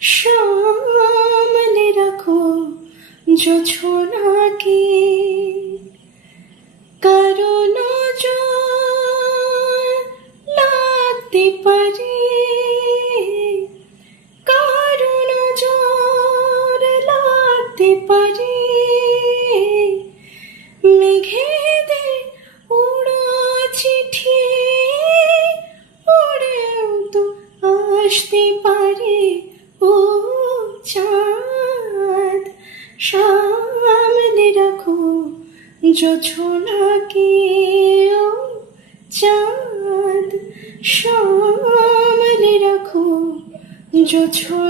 সামনে রাখো জোছনাকে, কারো নজর লাগতে পারে, কারো নজর লাগতে পারে। মেঘেদের উড়ো চিঠি উড়েও তো আসতে পারে। ও চাঁদ, সামনে রাখো জোছনাকে। ও চাঁদ, সামনে রাখো জোছনা।